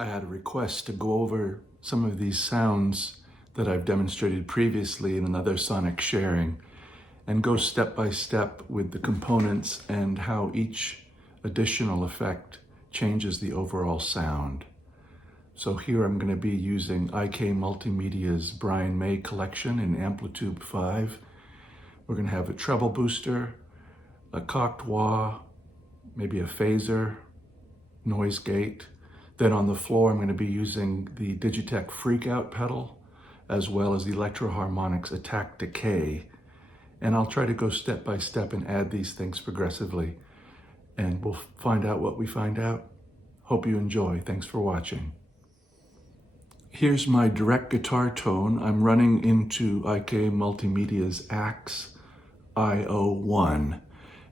I had a request to go over some of these sounds that I've demonstrated previously in another sonic sharing and go step by step with the components and how each additional effect changes the overall sound. So here I'm going to be using IK Multimedia's Brian May collection in Amplitube 5. We're going to have a treble booster, a cocked wah, maybe a phaser, noise gate. Then on the floor, I'm going to be using the Digitech FreqOut pedal, as well as the EHX Attack Decay. And I'll try to go step by step and add these things progressively. And we'll find out what we find out. Hope you enjoy. Thanks for watching. Here's my direct guitar tone. I'm running into IK Multimedia's AX IO1.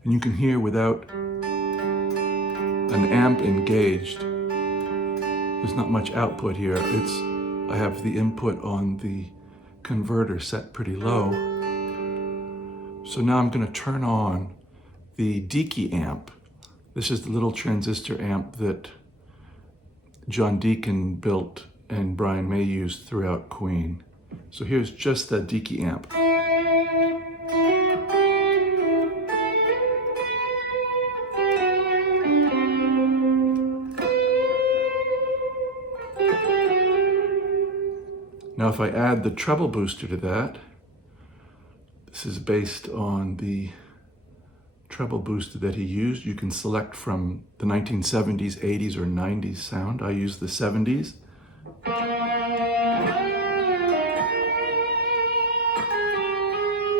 And you can hear without an amp engaged, there's not much output here. I have the input on the converter set pretty low. So now I'm going to turn on the Decay amp. This is the little transistor amp that John Deacon built and Brian May used throughout Queen. So here's just the Decay amp. Now if I add the treble booster to that, this is based on the treble booster that he used. You can select from the 1970s, 80s, or 90s sound. I use the 70s.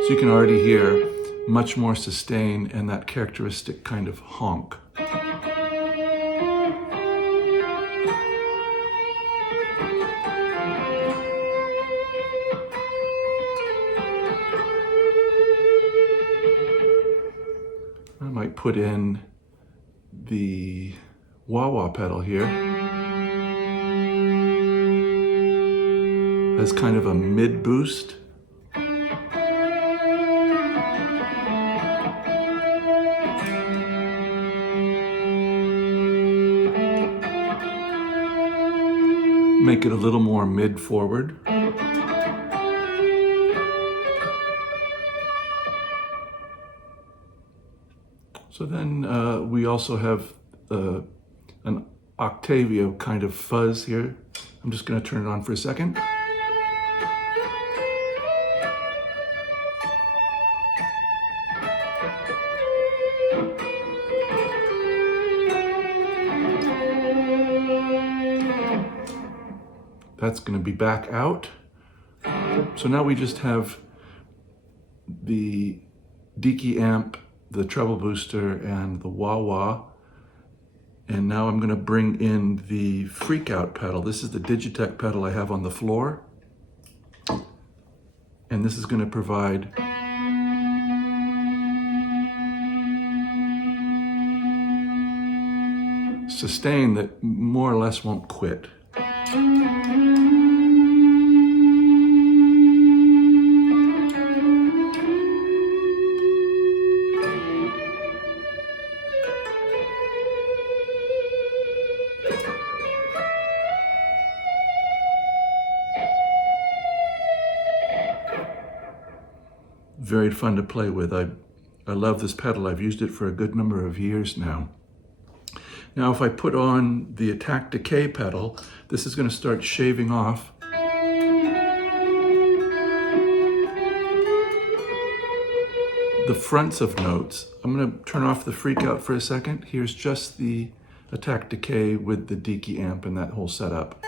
So you can already hear much more sustain and that characteristic kind of honk. I might put in the wah-wah pedal here as kind of a mid boost. Make it a little more mid forward. So then we also have an Octavio kind of fuzz here. I'm just going to turn it on for a second. That's going to be back out. So now we just have the Decay amp, the treble booster, and the wah-wah. And now I'm going to bring in the FreqOut pedal. This is the Digitech pedal I have on the floor. And this is going to provide sustain that more or less won't quit. Very fun to play with. I love this pedal. I've used it for a good number of years now. Now if I put on the Attack Decay pedal, this is going to start shaving off the fronts of notes. I'm going to turn off the FreqOut for a second. Here's just the Attack Decay with the Decay amp and that whole setup.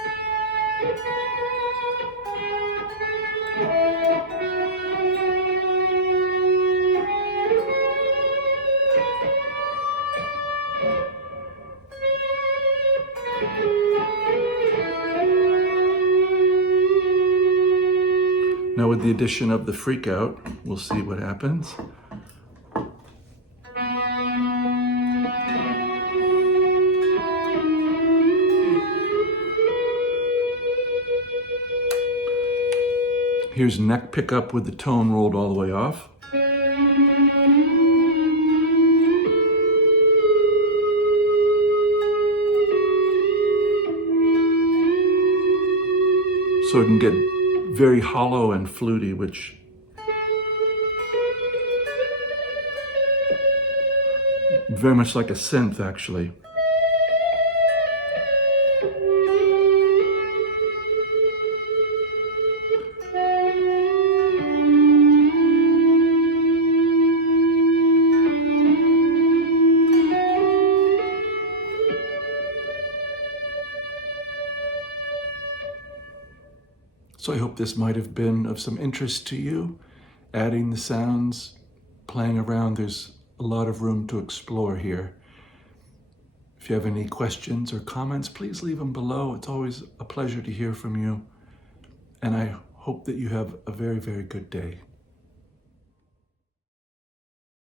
Now with the addition of the FreqOut, we'll see what happens. Here's neck pickup with the tone rolled all the way off. So it can get very hollow and fluty, which very much like a synth, actually. So I hope this might have been of some interest to you. Adding the sounds, playing around, there's a lot of room to explore here. If you have any questions or comments, please leave them below. It's always a pleasure to hear from you. And I hope that you have a very, very good day.